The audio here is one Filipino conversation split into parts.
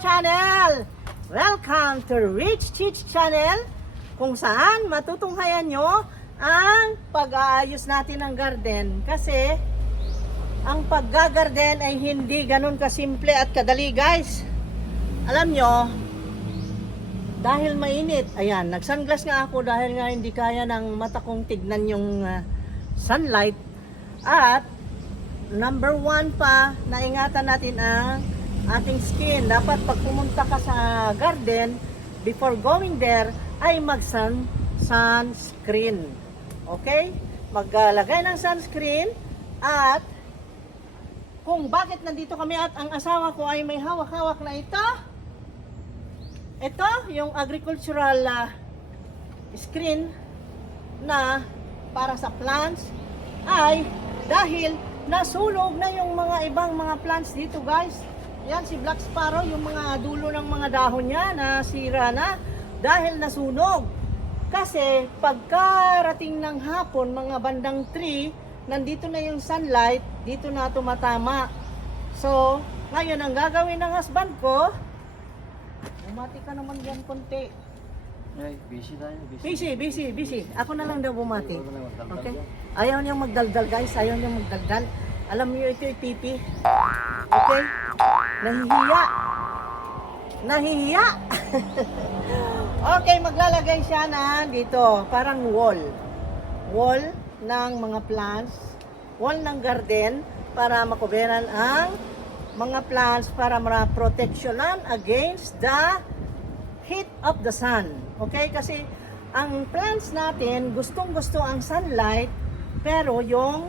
channel! Welcome to Rich Chich channel, kung saan matutunghayan nyo ang pag-aayos natin ng garden. Kasi ang paggagarden ay hindi ganun kasimple at kadali, guys. Alam nyo, dahil mainit, ayan, nag-sunglass nga ako dahil nga hindi kaya ng mata kong tignan yung sunlight. At number one pa, naingatan natin ang ating skin. Dapat pag pumunta ka sa garden, before going there, ay sunscreen. Okay? Maglagay ng sunscreen. At kung bakit nandito kami at ang asawa ko ay may hawak-hawak na ito, yung agricultural screen na para sa plants, ay dahil nasunog na yung mga ibang mga plants dito, guys. Yan si Black Sparrow, yung mga dulo ng mga dahon niya nasira na dahil nasunog. Kasi pagkarating ng hapon, mga bandang 3, nandito na yung sunlight, dito na tumatama. So, ngayon ang gagawin ng husband ko, bumati ka naman dyan konti. Ay, busy tayo. Busy. Ako na lang daw bumati. Okay? Ayaw niyang magdaldal, guys. Ayaw niyang magdaldal. Alam niyo, ito yung pipi. Okay? Nahihiya. Okay, maglalagay siya na dito. Parang wall. Wall ng mga plants. Wall ng garden para makuberan ang mga plants para ma-protectionan against the heat of the sun. Okay? Kasi ang plants natin, gustong-gusto ang sunlight, pero yung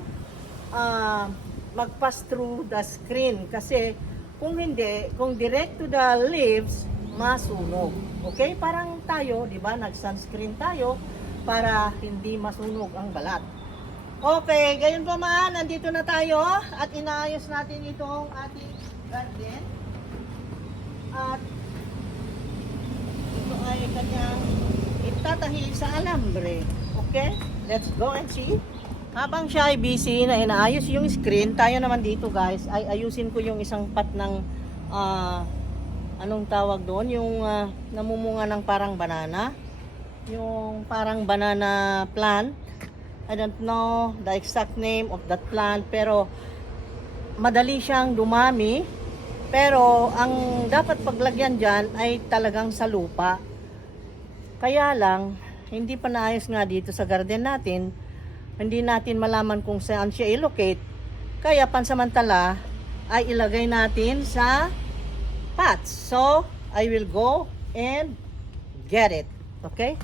mag-pass through the screen. Kasi kung hindi, kung direct to the leaves, masunog. Okay? Parang tayo, di ba? Nag-sunscreen tayo para hindi masunog ang balat. Okay, gayon pa man, nandito na tayo at inaayos natin itong ating garden. At ito ay kanyang itatahi sa alambre. Okay? Let's go and see. Habang siya ay busy na inaayos yung screen, tayo naman dito, guys, ay ayusin ko yung isang pot ng anong tawag doon? Yung namumunga ng parang banana. Yung parang banana plant. I don't know the exact name of that plant, pero madali siyang dumami. Pero ang dapat paglagyan dyan ay talagang sa lupa. Kaya lang, hindi pa naayos nga dito sa garden natin. Hindi natin malaman kung saan siya i-locate. Kaya pansamantala ay ilagay natin sa pots. So, I will go and get it. Okay?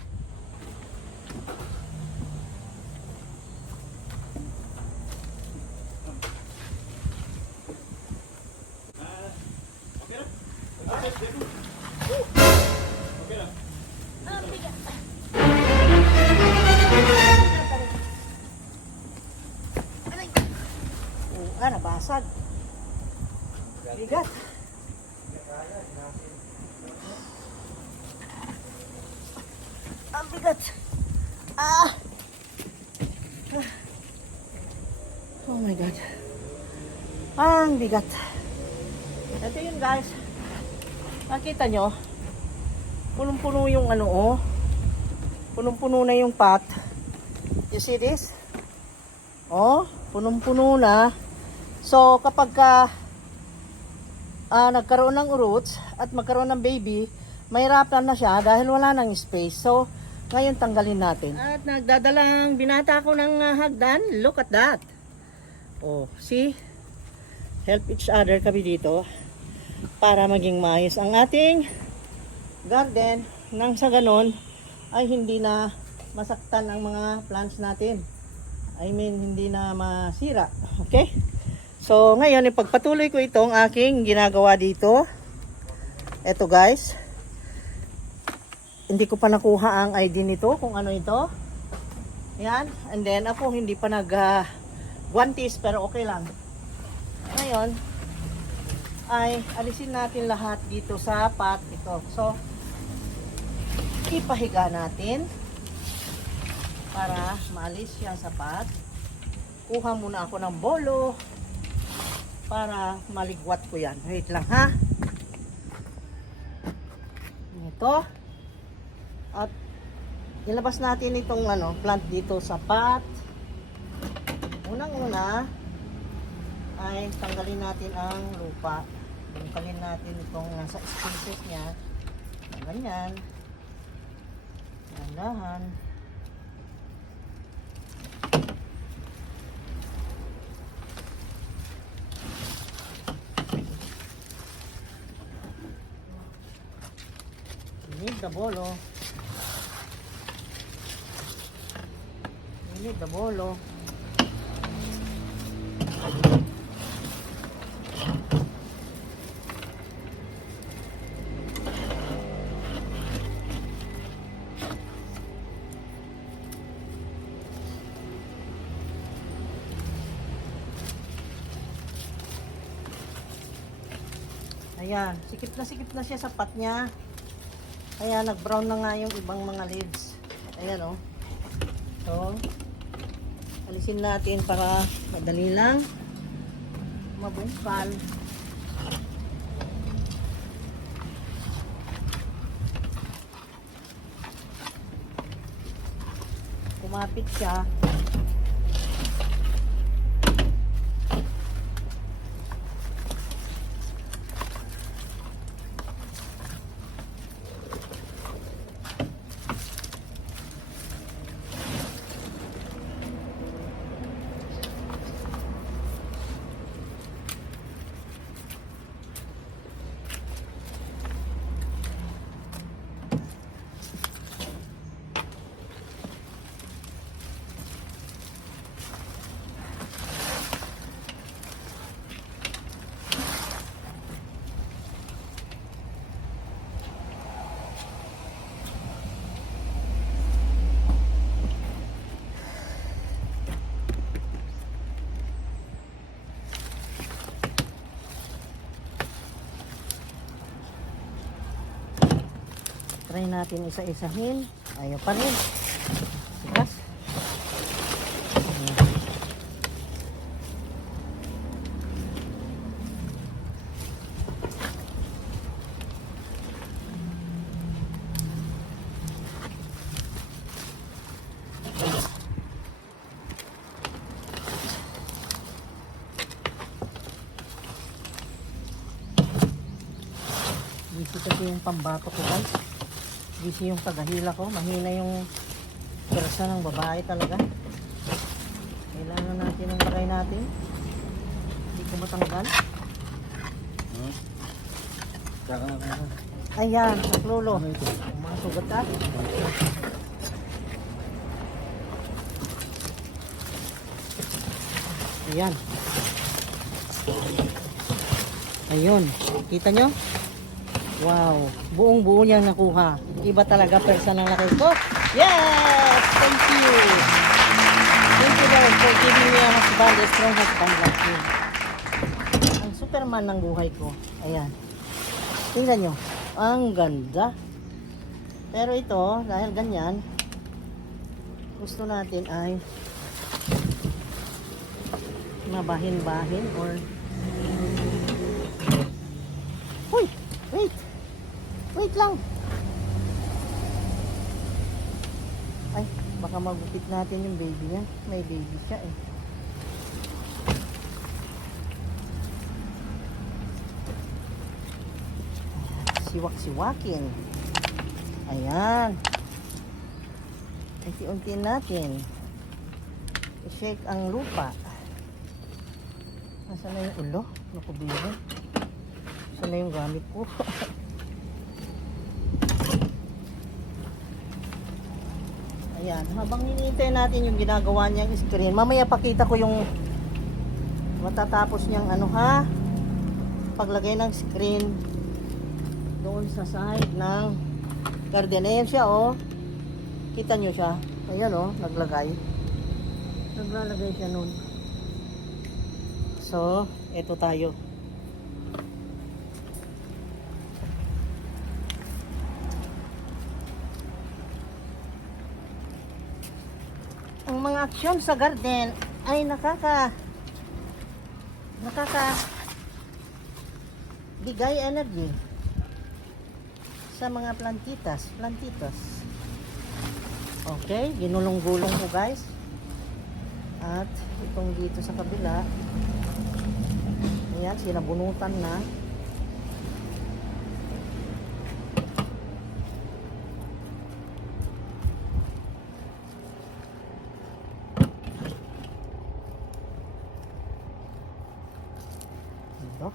Nabasag. Bigat. Ang bigat. Oh my God. Ang bigat. Ito yun, guys. Nakita nyo? Punong-puno yung punong-puno na yung pot. You see this? Oh, punong-puno na. So, kapag nagkaroon ng roots at magkaroon ng baby, mahirapan na siya dahil wala nang space. So, ngayon tanggalin natin. At nagdadalang binata ko ng hagdan. Look at that. Oh, see? Help each other kami dito para maging maayos ang ating garden. Nang sa ganon ay hindi na masaktan ang mga plants natin. I mean, hindi na masira. Okay? So, ngayon, ipagpatuloy ko itong aking ginagawa dito. Eto, guys. Hindi ko pa nakuha ang ID nito, kung ano ito. Yan. And then, ako hindi pa guantes, pero okay lang. Ngayon, ay alisin natin lahat dito sa pot ito. So, ipahiga natin para maalis siya sa pot. Kuha muna ako ng bolo para maligwat ko yan. Wait lang, ha. dito. At ilabas natin itong plant dito sa pot. Unang-una ay tanggalin natin ang lupa. Tanggalin natin itong nasa spaces niya. Ganyan. Dahan-dahan. You need the bolo. You need the bolo. Ayan, sikip na siya sa pot niya. Ayan, nag-brown na nga yung ibang mga leaves. Ayan, oh. So, alisin natin para madali lang mabungkal. Kumapit siya. Try natin isa-isahin. Ayaw pa rin. Sigas. Dito kasi yung pambato ko, guys. Busy yung paghahila ko. Mahina yung persa ng babae talaga. Kailangan natin ang lagay natin. Hindi ko matanggal. Tsaka na. Ayan, naklolo. Ano ito? Ang mga sugat ah. Ayan. Ayun. Kita nyo? Wow, buong buo niyang nakuha. Iba talaga persa ng laki ko. Yes! Thank you! Thank you Lord for giving me a husband, a strong husband like you. Ang Superman ng buhay ko. Ayan. Tingnan nyo. Ang ganda. Pero ito, dahil ganyan, gusto natin ay mabahin-bahin or Uy! Wait! Wait lang! Ay, baka magupit natin yung baby niya. May baby siya eh. Siwak-siwakin. Ayan. Unti-untiin natin. I-shake ang lupa. Nasaan na yung ulo? Naku, baby. Nasaan na yung gamit ko? Ayan, habang hinihintay natin yung ginagawa niyang screen, mamaya pakita ko yung matatapos niyang paglagay ng screen doon sa side ng garden. Ayan siya oh. Kita nyo siya. Ayan oh, naglalagay siya nun. So, eto tayo. Ang mga aksyon sa garden ay bigay energy. sa mga plantitas. Okay, ginulong-gulong ko guys. At itong dito sa kabila, ayan, sinabunutan na. Diba?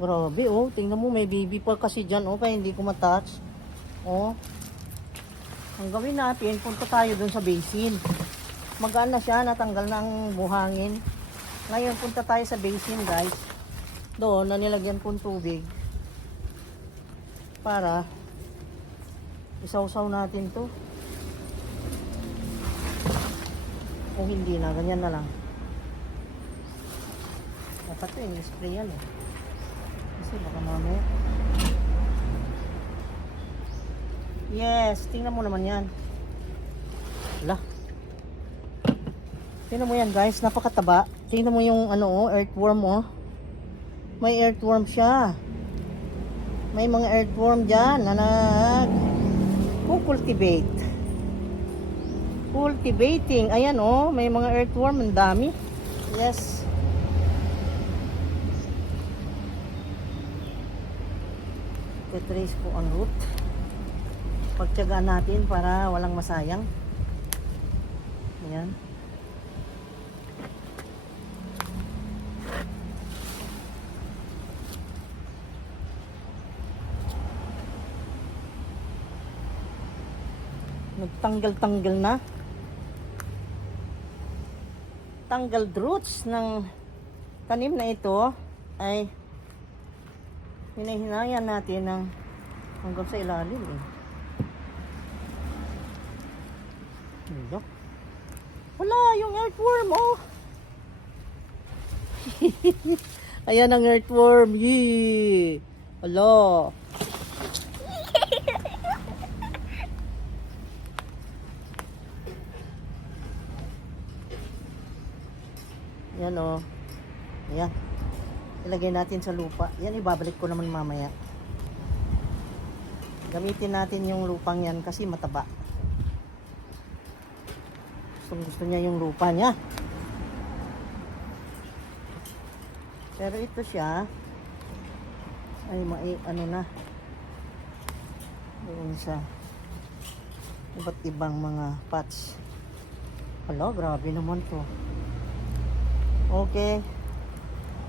Grabe oh, tingnan mo may baby pa kasi dyan oh, kaya hindi ko matouch. Oh. Ang gawin natin, punta tayo dun sa basin. Magaan na siya, natanggal na ang buhangin. Ngayon punta tayo sa basin guys. Doon na nilagyan kong tubig. Para isawsaw natin to. Kung hindi na, ganyan na lang. Dapat to yung spray yan eh. Kasi baka mamaya. Yes, tingnan mo naman yan. Wala. Tingnan mo yan guys, napakataba. Tingnan mo yung ano oh, earthworm oh. May earthworm siya. May mga earthworm dyan na cultivate. Cultivating. Ayan oh, may mga earthworm, ang dami. Yes. Tetrace po ang root. Pagtiyagaan natin para walang masayang. Ayan. Nagtanggal-tanggal na. Tanggal roots ng tanim na ito ay hinahinayan natin ng hanggang sa ilalim eh. Diba? Wala yung earthworm oh. Ayan ang earthworm. Yee. Hala. Yan o. Ayan. Ilagay natin sa lupa. Yan, ibabalik ko naman mamaya. Gamitin natin yung lupang yan kasi mataba. Gusto niya yung lupa niya. Pero ito siya ay ano na doon sa iba't ibang mga pots. Hala, grabe naman to. Okay.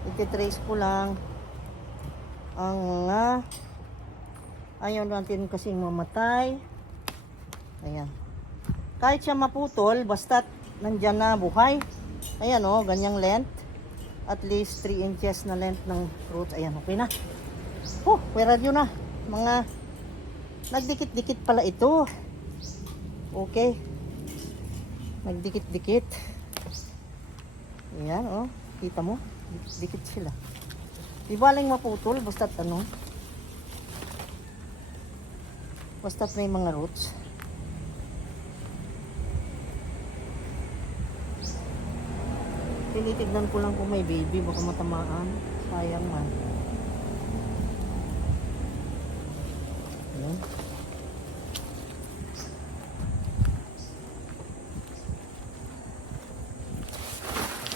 Iti-trace ko lang ang mga ayaw natin kasing mamatay. Ayan. Kahit siya maputol, basta't nandyan na buhay. Ayan o, ganyang length. At least 3 inches na length ng roots. Ayan, okay na. Oh, pwera yun na. Mga nagdikit-dikit pala ito. Okay. Nagdikit-dikit. Ayan, oh. Kita mo? Dikit sila. Di baling maputol, basta't ano. Basta't may mga roots. Tinitignan ko lang kung may baby, baka matamaan. Sayang man. Ayan.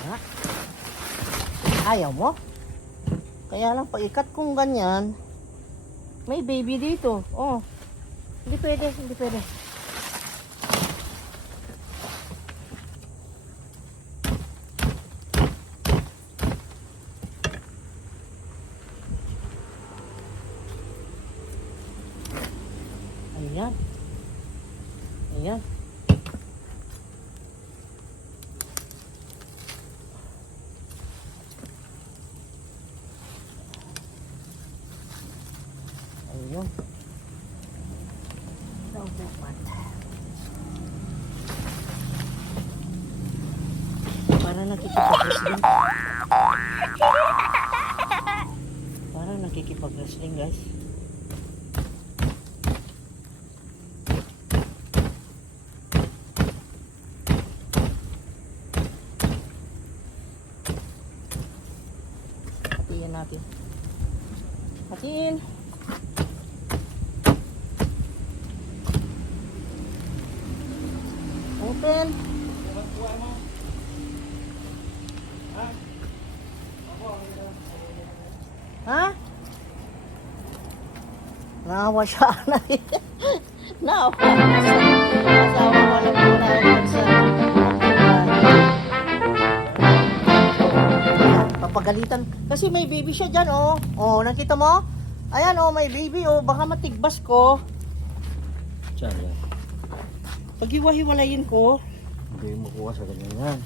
Ha? Ayaw mo? Kaya lang pag ikat kong ganyan, may baby dito. Oh. Hindi pwede, hindi pwede. Ayan. Ayan. Ayun. Dapat. Para nakikipag-wrestling. Para nakikipag-wrestling, guys. Hatiin natin. Hatiin. Open. Ha? Naawa siya na Naawa. Asawa ko lang muna ako sa papagalitan. Kasi may baby siya dyan, oh. Oh, nakita mo? Ayan, oh, may baby, oh. Baka matigbas ko. Diyan yan. Pag hiwa-hiwalayin ko. Hindi mo kuha sa ganyan yan.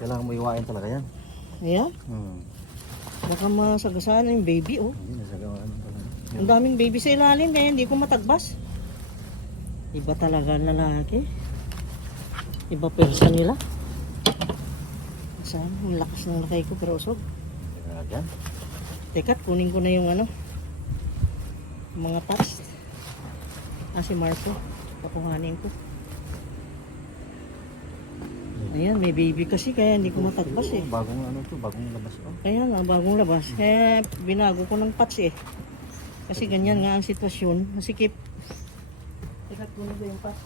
Kailangan mo iwain talaga yan. Ayan. Baka masagasaan yung baby, oh. Hindi nasagawaan talaga. Ang daming baby sa ilalim, kaya hindi ko matagbas. Iba talaga ang lalaki. Iba persa nila. Saan? Ang lakas ng lakay ko, pero usog. Kaya dyan. Teka, kunin ko na yung ano. Mga parts. Si Marco. Pakuhanin ko. Ayan, may baby kasi, kaya hindi ko matagbas eh. Bagong ano to, bagong labas. Oh. Kaya nga, bagong labas. Kaya binago ko ng patch eh. Kasi ganyan nga ang sitwasyon. Masikip. Teka, kunin ko yung patch.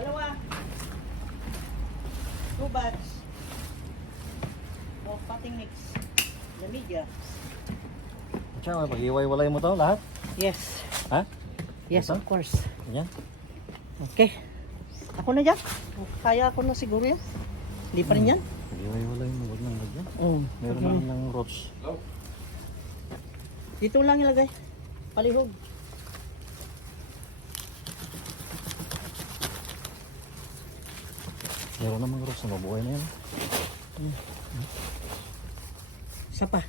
Dalawa. 2 bags. O potting mix. The media. Tsaka pag-iway-walay mo to lahat? Yes. Ha? Yes, Ito? of course. Yan. Okay. Ako na dyan. Kaya ako na siguro yan. Hindi pa rin yan. Pag-iway-walay mo, wag lang ganyan. Meron Okay. naman ng ropes. Dito lang ilagay. Palihog. Meron naman ropes na mabuhay na yan. Isa pa.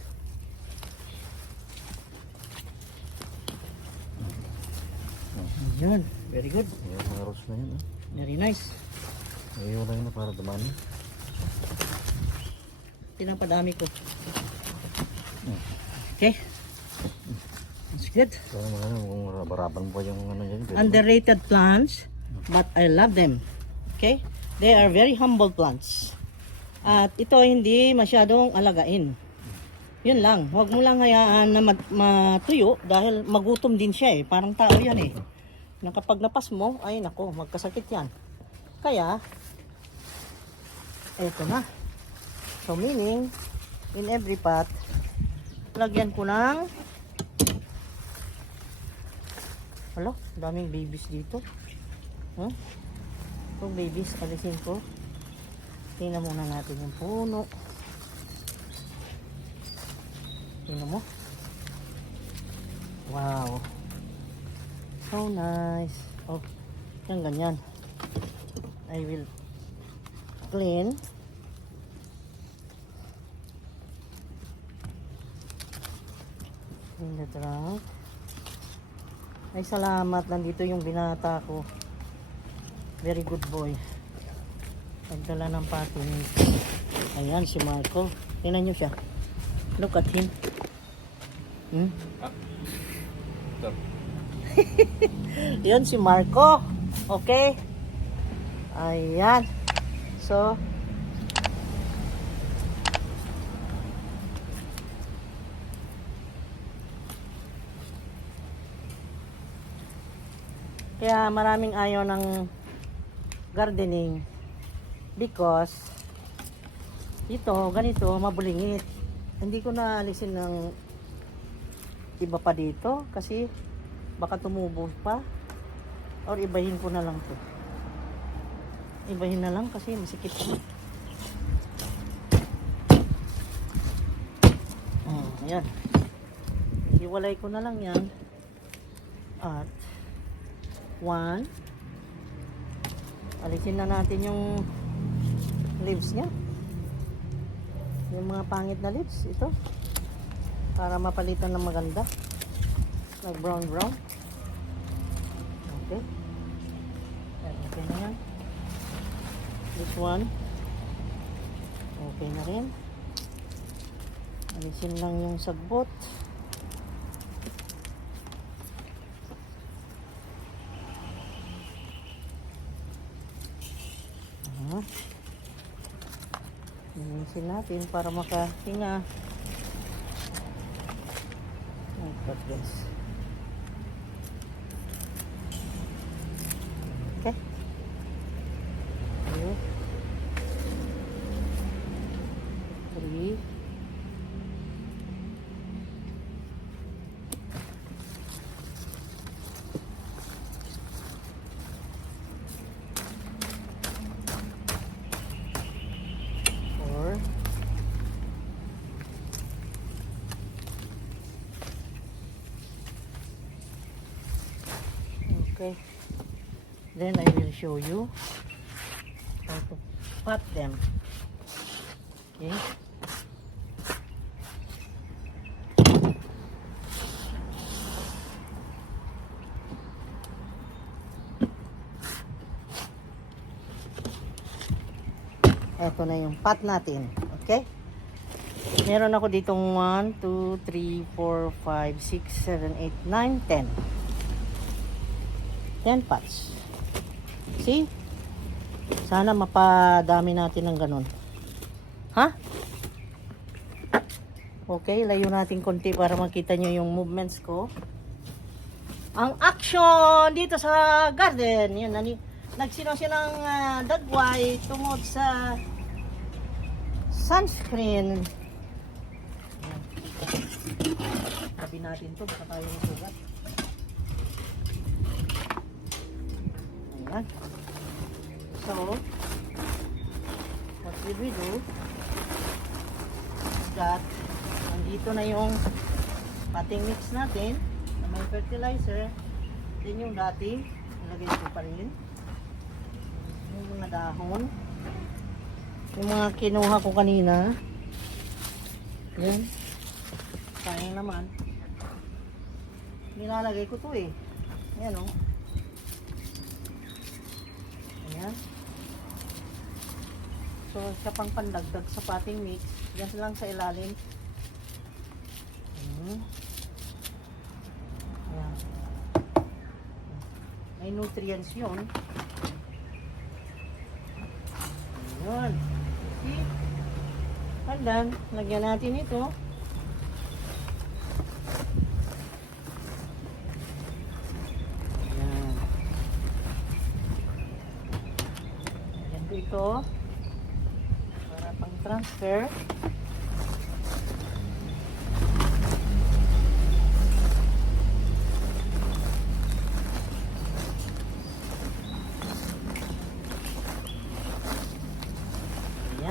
Yan. Very good. Meron mga ropes na yan. Very nice. Iwalay na para dumami. Pinapadami ko. Okay. That's good. Kaya mga ano, kung rabaraban mo pa yung ano yan. pwede ba? Underrated plants, but I love them. Okay? They are very humble plants. At ito hindi masyadong alagain. Yun lang. Huwag mo lang hayaan na matuyo dahil magutom din siya eh. Parang tao yan eh. Na kapag napas mo, ay nako, magkasakit yan. Kaya, eto na. So meaning, in every pot, lagyan ko ng alo, daming babies dito. Huh? Itong babies, alisin ko. Tingnan muna natin yung puno. Tingnan mo. Wow. So nice. Oh, yan ganyan. I will clean. In the trunk. Ay, salamat. Nandito yung binata ko. Very good boy. Pagdala ng pating. Ayan, si Marco. Tingnan nyo siya. Look at him. Yun si Marco. Okay. Ayan. So, kaya maraming ayaw ng gardening because ito, ganito, mabulingit. Hindi ko na alisin ng iba pa dito kasi baka tumubo pa or ibahin ko na lang to. Ibahin na lang kasi masikip pa. Ayan. Hiwalay ko na lang yan. At 1. Alisin na natin yung leaves niya. Yung mga pangit na leaves, ito. Para mapalitan ng maganda. Like brown. Okay. Okay na yan. This one. Okay na rin. Alisin lang yung sagbot. Alisin natin para makahinga. Oh God, guys. Okay. Two, 3. Okay, then I will show you how to pot them. Okay. Ito na yung pot natin. Okay. Meron ako ditong 1, 2, 3, 4, 5, 6, 7, 8, 9, 10. 10 pots. See? Sana mapadami natin ng ganun. Ha? Okay, layo natin konti para makita nyo yung movements ko. Ang action dito sa garden. Yan, nagsino silang dagway tungod sa sunscreen. Yan. Tabi natin to, baka tayo masugat. Ayan. So, what will we do is that nandito na yung potting mix natin na may fertilizer. Then yung dati, nilagay ko pa rin. Yung mga dahon. Yung mga kinuha ko kanina. Yan. Sayang naman. Nilalagay ko to eh. Ayan o. Ayan. So, siya pang pandagdag sa potting mix. Yan lang sa ilalim. Ayan. May nutrients yun. Ayan. See? And then, lagyan natin ito. Ayan. Lagyan ko ito. Para pang transfer.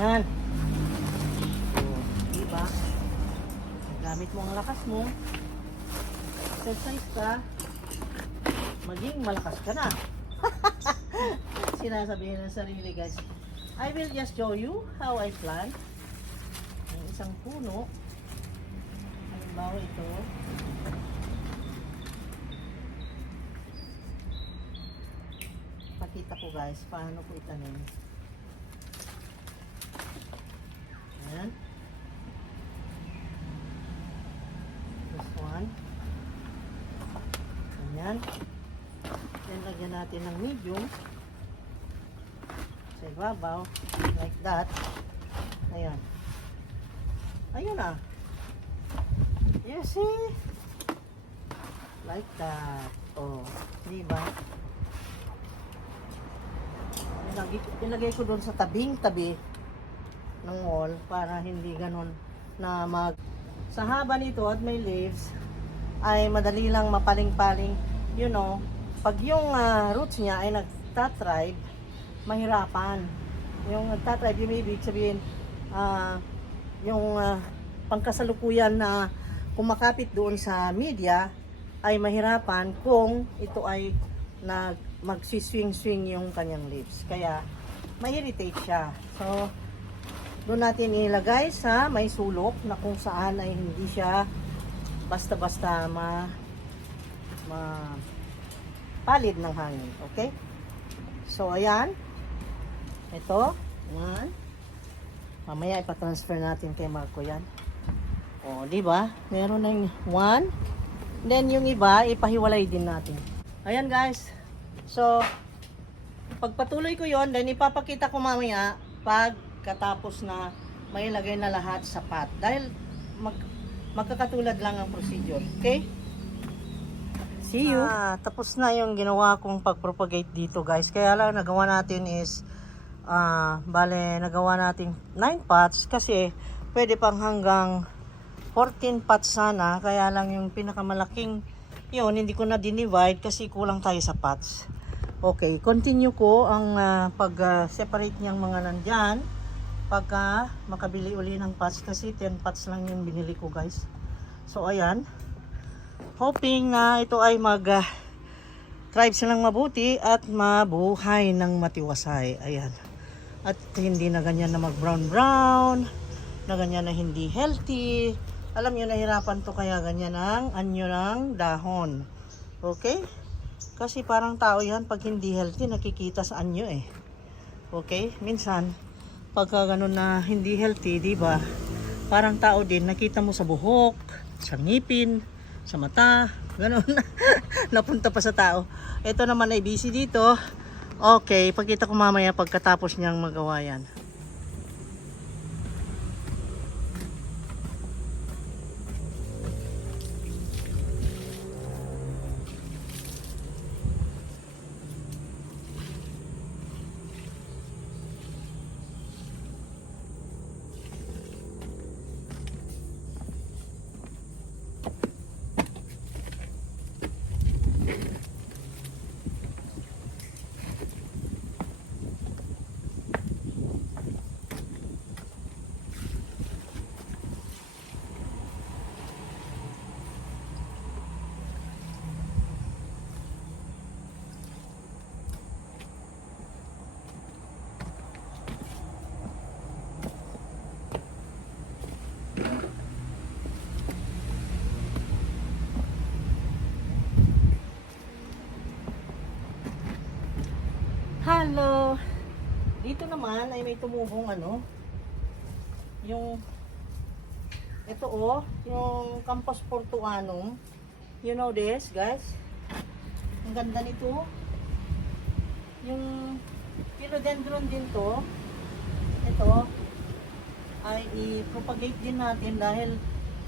Ayan. So, diba? Gamit mo ang lakas mo. Exercise ka. maging malakas ka na. Sinasabihin ng sarili guys. I will just show you how I plant ang isang puno. Halimbawa ito. Pakita ko guys paano ko itanim. Ayan. This one. Ayan. Then lagyan natin ng medium. Sa ibabaw. Like that. Ayan. Ayun na. You see? Like that. Oh. Diba? Ilagay ko doon sa tabing-tabi ng wall para hindi ganon na sa haba nito at may leaves ay madali lang mapaling-paling. You know, pag yung roots niya ay nagtatribe, mahirapan. Yung nagtatribe, yung ibig sabihin, yung pangkasalukuyan na kumakapit doon sa media ay mahirapan kung ito ay magsiswing-swing yung kanyang leaves. Kaya, ma-irritate siya. So, doon natin ilagay sa may sulok na kung saan ay hindi siya basta-basta palid ng hangin. Okay? So, ayan. Ito. Yan. Mamaya ipatransfer natin kay Marco yan. O, di ba? Meron ng 1. Then, yung iba, ipahiwalay din natin. Ayan, guys. So, pagpatuloy ko yon, then ipapakita ko mamaya pagkatapos na may lagay na lahat sa pot. Dahil magkakatulad lang ang procedure. Okay? See you. Tapos na yung ginawa kong pag-propagate dito guys. Kaya lang nagawa natin is nagawa natin 9 pots kasi pwede pang hanggang 14 pots sana. Kaya lang yung pinakamalaking yun, hindi ko na dinivide kasi kulang tayo sa pots. Okay, continue ko ang pag-separate niyang mga nandyan pagka makabili uli ng pots kasi 10 pots lang yung binili ko guys. So ayan, hoping na ito ay thrive silang mabuti at mabuhay ng matiwasay. Ayan. At hindi na ganyan na mag brown na ganyan na hindi healthy. Alam nyo, nahirapan to kaya ganyan ang anyo ng dahon. Okay? Kasi parang tao yan, pag hindi healthy, nakikita sa anyo eh. Okay? Minsan, pagka ganun na hindi healthy, di ba? Parang tao din, nakita mo sa buhok, sa ngipin, sa mata, ganun. Napunta pa sa tao. Ito naman ay busy dito. Okay, pagkita ko mamaya pagkatapos niyang magawa yan. Hello! Dito naman ay may tumubong yung ito yung Campus Portuanum. You know this, guys? Ang ganda nito. Yung philodendron din to. Ito ay i-propagate din natin dahil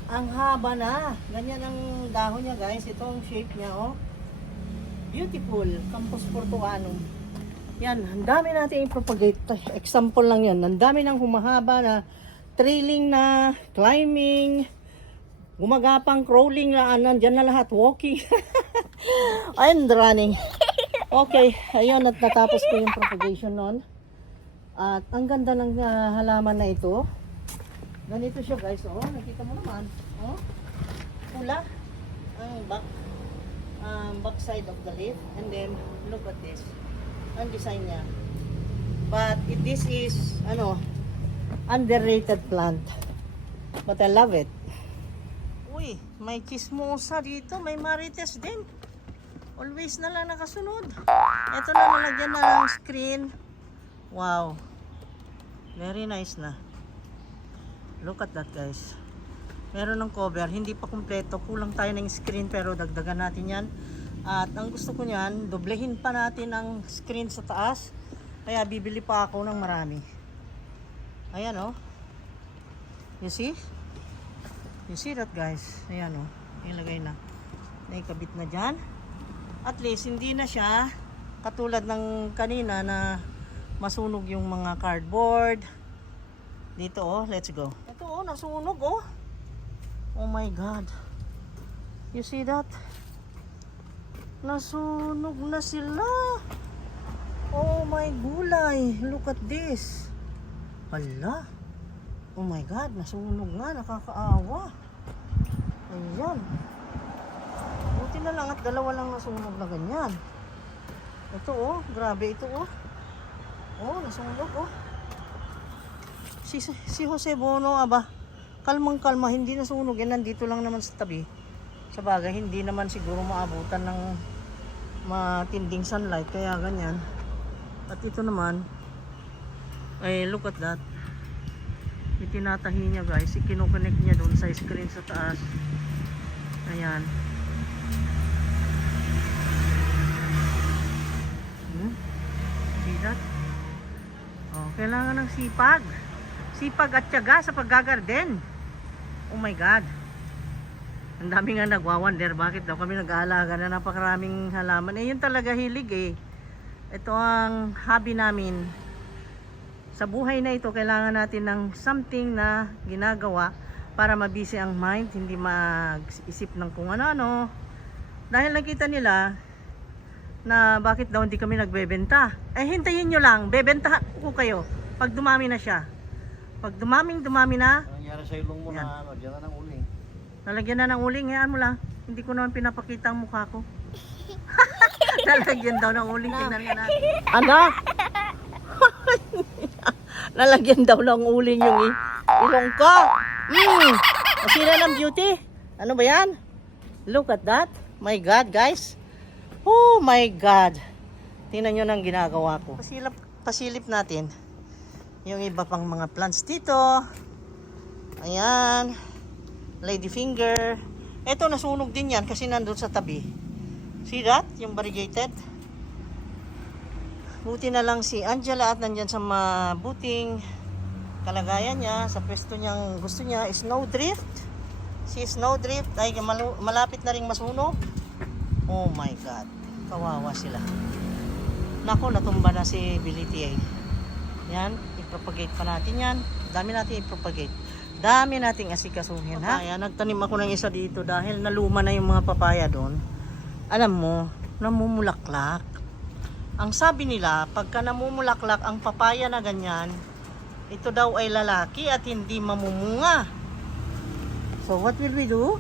ang haba na. Ganyan ang dahon niya, guys. Ito ang shape niya, Beautiful. Campus Portuanum. Yan, ang dami natin i-propagate. Example lang yan. Ang dami nang humahaba na trailing na, climbing, gumagapang, crawling na, nandyan na lahat, walking. And running. Okay, ayun, at natapos ko yung propagation nun. At ang ganda ng halaman na ito. Ganito siya guys, nakita mo naman. Pula. Ang back. backside of the leaf. And then, look at this. Ang design niya. But this is, underrated plant. But I love it. Uy, may chismosa dito. May marites din. Always na lang nakasunod. Ito na, nalagyan na ng screen. Wow. Very nice na. Look at that, guys. Meron ng cover. Hindi pa kumpleto. Kulang tayo ng screen pero dagdagan natin yan. At ang gusto ko niyan, doblehin pa natin ang screen sa taas. Kaya bibili pa ako ng marami. Ayan, oh. You see? You see that, guys? Ayan, oh. Ilagay na. Naikabit na dyan. At least, hindi na siya katulad ng kanina na masunog yung mga cardboard. Dito, oh. Let's go. Ito, oh. Nasunog, oh. Oh my God. You see that? Nasunog na sila. Oh my gulay. Look at this. Hala. Oh my God. Nasunog nga. Nakakaawa. Ayan. Buti na lang at dalawa lang nasunog na ganyan. Ito oh. Grabe ito oh. Oh, nasunog oh. Si Jose Bono, aba. Kalmang-kalma. Hindi nasunog. Yan, nandito lang naman sa tabi. Sa bagay, hindi naman siguro maabutan ng matinding sunlight. Kaya ganyan. At ito naman, ay look at that. Itinatahi niya guys. Ikinoconnect niya doon sa screen sa taas. Ayan. See that? Oh, kailangan ng sipag. Sipag at tiyaga sa paggagarden. Oh my God. Ang dami nga nagwa-wonder bakit daw kami nag-aalaga na napakaraming halaman. Eh yun talaga hilig eh. Ito ang hobby namin. Sa buhay na ito, kailangan natin ng something na ginagawa para mabisi ang mind, hindi mag-isip ng kung ano-ano. Dahil nakita nila na bakit daw hindi kami nagbebenta. Eh hintayin nyo lang, bebentahan ko kayo pag dumami na siya. Pag dumami na, Ang nangyari sa ilong mo yan. na ano, dyan na ng uling. Nalagyan na ng uling, hayaan mo lang. Hindi ko naman pinapakita ang mukha ko. Nalagyan daw ng uling, tingnan nga natin. Ano? Nalagyan daw ng uling yung ilong ko. Masira ng beauty. Ano ba yan? Look at that. My God, guys. Oh my God. Tingnan nyo nang ginagawa ko. Pasilip natin yung iba pang mga plants dito. Ayan. Ladyfinger. Ito nasunog din yan kasi nandun sa tabi. See that? Yung variegated. Buti na lang si Angela at nandyan sa mabuting kalagayan niya. Sa pwesto niyang gusto niya, snowdrift. Si snowdrift ay malapit na ring masunog. Oh my God. Kawawa sila. Nako, natumba na si Billy T.A. Yan. I-propagate pa natin yan. Dami natin i-propagate. Dami nating asikasuhin ha. Kaya nagtanim ako ng isa dito dahil naluma na yung mga papaya doon. Alam mo, namumulaklak. Ang sabi nila, pagka namumulaklak ang papaya na ganyan, ito daw ay lalaki at hindi mamumunga. So what will we do?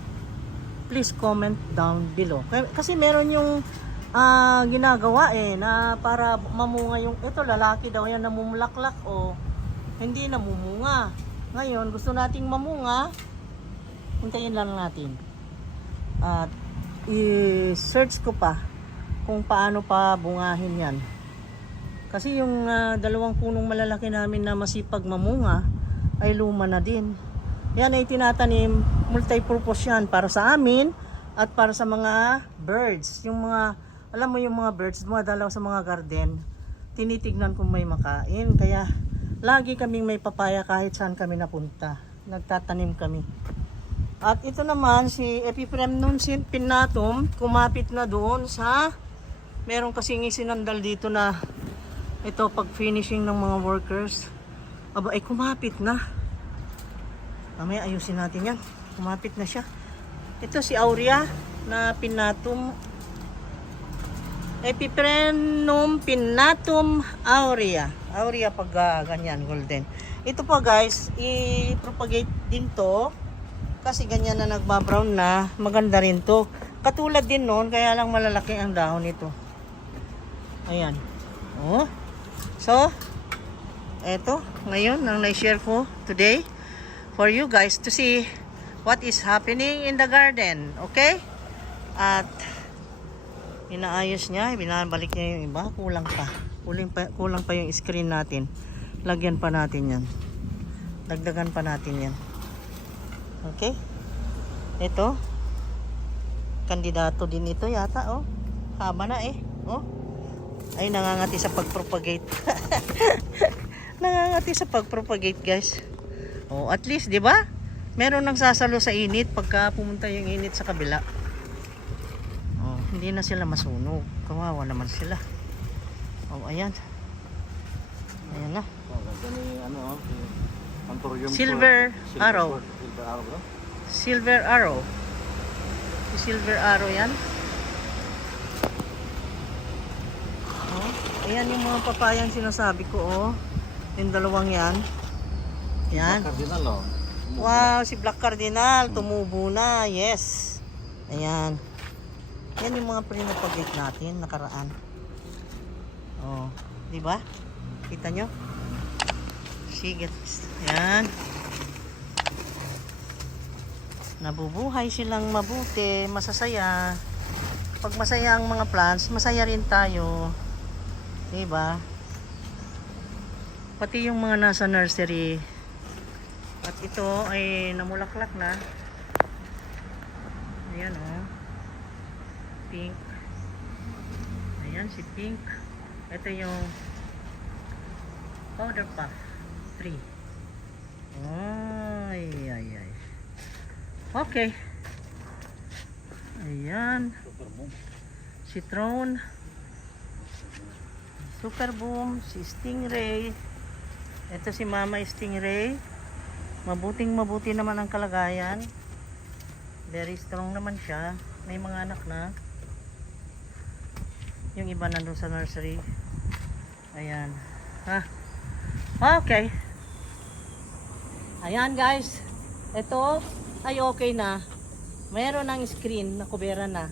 Please comment down below. Kasi meron yung ginagawa na para mamunga yung ito lalaki daw yan namumulaklak o hindi namumunga. Ngayon gusto nating mamunga, hintayin lang natin. At i-search ko pa kung paano pa bungahin yan. Kasi yung dalawang punong malalaki namin na masipag mamunga ay luma na din. Yan ay tinatanim, multi-purpose yan para sa amin at para sa mga birds. Yung mga, alam mo yung mga birds, dumadalaw sa mga garden, tinitignan kung may makain. Kaya lagi kaming may papaya kahit saan kami napunta. Nagtatanim kami. At ito naman si Epipremnum pinnatum, kumapit na doon sa meron kasing isinandal dito na ito pag finishing ng mga workers. Aba ay kumapit na. Mamaya ayusin natin yan. Kumapit na siya. Ito si Aurea na pinnatum. Epipremnum pinnatum aurea. Aurea pag ganyan golden. Ito po guys, i-propagate din to. Kasi ganyan na nagbabrown na, maganda rin to. Katulad din noon, kaya lang malalaki ang dahon nito. Ayan. Oh. So, eto, ngayon, ang na-share ko today for you guys to see what is happening in the garden. Okay? At, inaayos niya, binabalik niya yung iba. Kulang pa. Kulang pa yung screen natin. Lagyan pa natin yan. Dagdagan pa natin yan. Okay? Ito. Kandidato din ito yata, oh. Haba na eh. Oh. Ay, nangangati sa pag-propagate. Nangangati sa pag-propagate, guys. Oh, at least, di ba? Meron nang sasalo sa init pagka pumunta yung init sa kabila. Oh, hindi na sila masunog. Kawawa naman sila. Oh, ayan. Ayan na. Silver arrow. Silver arrow. Silver arrow yan. Oh, ayan yung mga papayang sinasabi ko, oh. Yung dalawang yan. Yan. Cardinal, oh. Wow, si Black Cardinal tumubo na. Yes. Ayan. Yan yung mga pinapagate natin nakaraan. Oh, di ba? Kita nyo? Sige. Ayan. Nabubuhay silang mabuti, masasaya. Pag masaya ang mga plants, masaya rin tayo. Diba? Pati yung mga nasa nursery. At ito ay namulaklak na. Ayan, oh. Pink. Ayan si pink. Ito yung powder puff 3. Ay, ay, ay. Okay. Ayan. Si Throne. Super Boom. Si Stingray. Ito si Mama Stingray. Mabuting-mabuti naman ang kalagayan. Very strong naman siya. May mga anak na. Yung iba nandun sa nursery. Ayan. Ha? Okay. Ayan guys. Ito ay okay na. Mayroon ng screen na kubera na.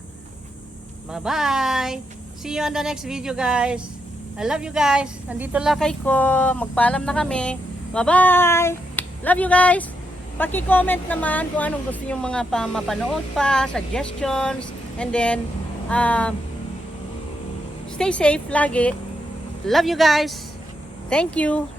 Bye-bye! See you on the next video guys. I love you guys. Nandito lakay ko. Magpaalam na kami. Bye-bye! Love you guys! Paki-comment naman kung anong gusto nyo mga mapanood pa, suggestions, and then stay safe lagi. Love you guys! Thank you!